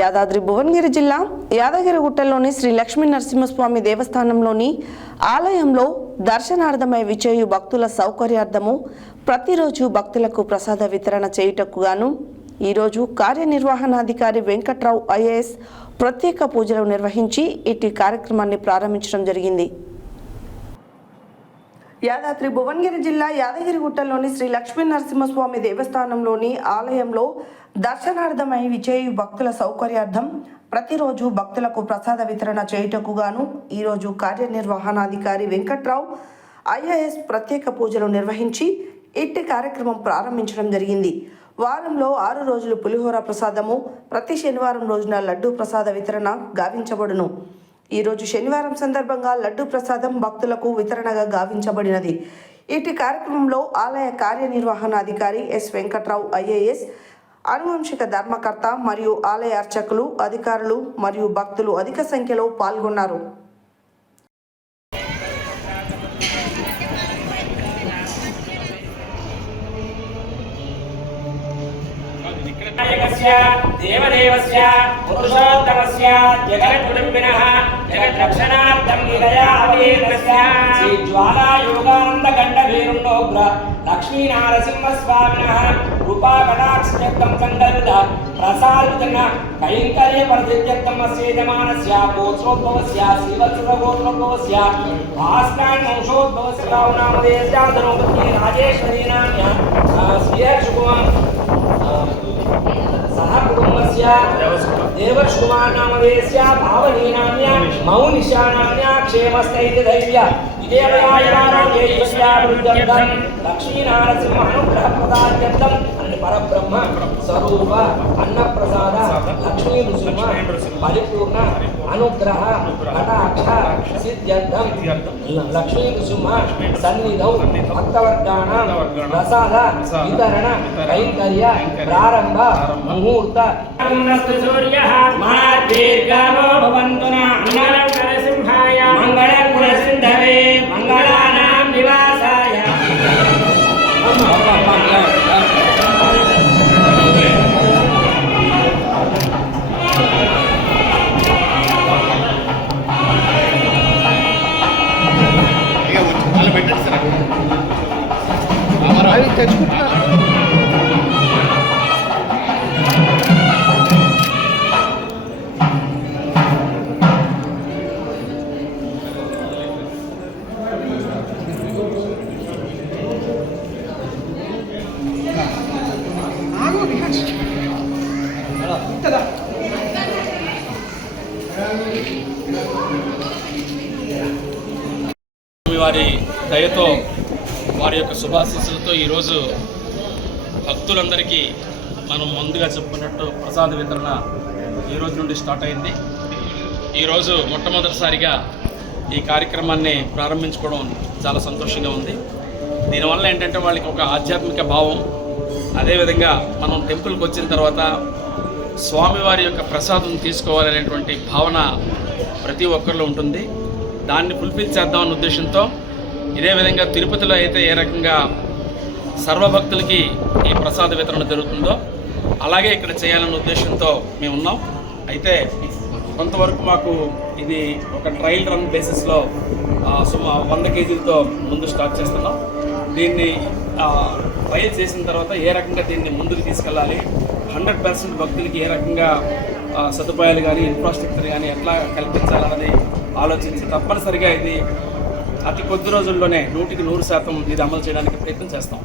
యాదాద్రి భువనగిరి జిల్లా యాదగిరిగుట్టలోని శ్రీ లక్ష్మీ నరసింహస్వామి దేవస్థానంలోని ఆలయంలో దర్శనార్థమై విచేయు భక్తుల సౌకర్యార్థము ప్రతిరోజు భక్తులకు ప్రసాద వితరణ చేయుటకు గాను ఈరోజు కార్యనిర్వహణాధికారి వెంకట్రావు ఐఏఎస్ ప్రత్యేక పూజలు నిర్వహించి ఇట్టి కార్యక్రమాన్ని ప్రారంభించడం జరిగింది. యాదాద్రి భువనగిరి జిల్లా యాదగిరిగుట్టలోని శ్రీ లక్ష్మీ నరసింహస్వామి దేవస్థానంలోని ఆలయంలో దర్శనార్థమై విజయ భక్తుల సౌకర్యార్థం ప్రతిరోజు భక్తులకు ప్రసాద వితరణ చేయుటకు గాను ఈరోజు కార్యనిర్వహణాధికారి వెంకట్రావు ఐఏఎస్ ప్రత్యేక పూజలు నిర్వహించి ఇట్టి కార్యక్రమం ప్రారంభించడం జరిగింది. వారంలో ఆరు రోజులు పులిహోర ప్రసాదము ప్రతి శనివారం రోజున లడ్డూ ప్రసాద వితరణ గావించబడును. ఈరోజు శనివారం సందర్భంగా లడ్డు ప్రసాదం భక్తులకు వితరణగా గావించబడినది. ఇటు కార్యక్రమంలో ఆలయ కార్యనిర్వహణాధికారి ఎస్ వెంకట్రావు ఐఏఎస్ అనువంశిక ధర్మకర్త మరియు ఆలయ అర్చకులు అధికారులు మరియు భక్తులు అధిక సంఖ్యలో పాల్గొన్నారు. దేవదేవస్య పురుషోత్తమస్య జగత్కుటుంబినః. జగద్రక్షణార్థం లీలయా శ్రీ జ్వాలా యోగానంద గండభీరుణోగ్ర లక్ష్మీనారసింహస్వామినः. కృపా కటాక్షం సంకల్పిత ప్రసాదితన కైంకర్య పరిసిద్ధ్యర్థం అస్య యజమానస్య గోత్రోద్భవస్య భాస్కాన్ వంశోద్భవస్య నామదేశాధనోపతి దేవర్షుమానామదేశస్య భావనీనామ్య మౌనిశానామ్య క్షేమస్థైర్య ధైర్య విజయపయాయారోగ్యైశ్వర్యాభివృద్ధ్యర్థం లక్ష్మీనారసింహ అనుగ్రహ ప్రదార్థం అని పరబ్రహ్మ స్వరూప అన్నప్రసాద లక్ష్మీ నృసింహ పరిపూర్ణ అనుగ్రహ కటాక్ష సిద్ధ్యర్థం. లక్ష్మీ నృసింహ సన్నిధౌ భక్తవర్గాణ ప్రసాద వితరణ కైంకర్య ప్రారంభ ముహూర్త. సూర్య. మా దీర్ఘమో భవంతు మంగళం నరసింహాయ మంగళం గుణసింధవే 아유 대충 이따가 దయతో వారి యొక్క శుభాశీస్సులతో ఈరోజు భక్తులందరికీ మనం ముందుగా చెప్పుకున్నట్టు ప్రసాద వితరణ ఈ రోజు నుండి స్టార్ట్ అయింది. ఈరోజు మొట్టమొదటిసారిగా ఈ కార్యక్రమాన్ని ప్రారంభించుకోవడం చాలా సంతోషంగా ఉంది. దీనివల్ల ఏంటంటే వాళ్ళకి ఒక ఆధ్యాత్మిక భావం అదేవిధంగా మనం టెంపుల్కి వచ్చిన తర్వాత స్వామివారి యొక్క ప్రసాదం తీసుకోవాలనేటువంటి భావన ప్రతి ఒక్కరిలో ఉంటుంది. దాన్ని ఫుల్ఫిల్ చేద్దామన్న ఉద్దేశంతో ఇదే విధంగా తిరుపతిలో అయితే ఏ రకంగా సర్వభక్తులకి ఈ ప్రసాద వితరణ జరుగుతుందో అలాగే ఇక్కడ చేయాలన్న ఉద్దేశంతో మేము ఉన్నాం. అయితే కొంతవరకు మాకు ఇది ఒక ట్రయల్ రన్ బేసిస్లో సుమా వంద కేజీలతో ముందు స్టార్ట్ చేస్తున్నాం. దీన్ని ట్రయల్ చేసిన తర్వాత ఏ రకంగా దీన్ని ముందుకు తీసుకెళ్ళాలి హండ్రెడ్ పర్సెంట్ భక్తులకి ఏ రకంగా సదుపాయాలు కానీ ఇన్ఫ్రాస్ట్రక్చర్ కానీ ఎట్లా కల్పించాలన్నది ఆలోచించి తప్పనిసరిగా ఇది అతి కొద్ది రోజుల్లోనే నూటికి నూరు శాతం ఇది అమలు చేయడానికి ప్రయత్నం చేస్తాం.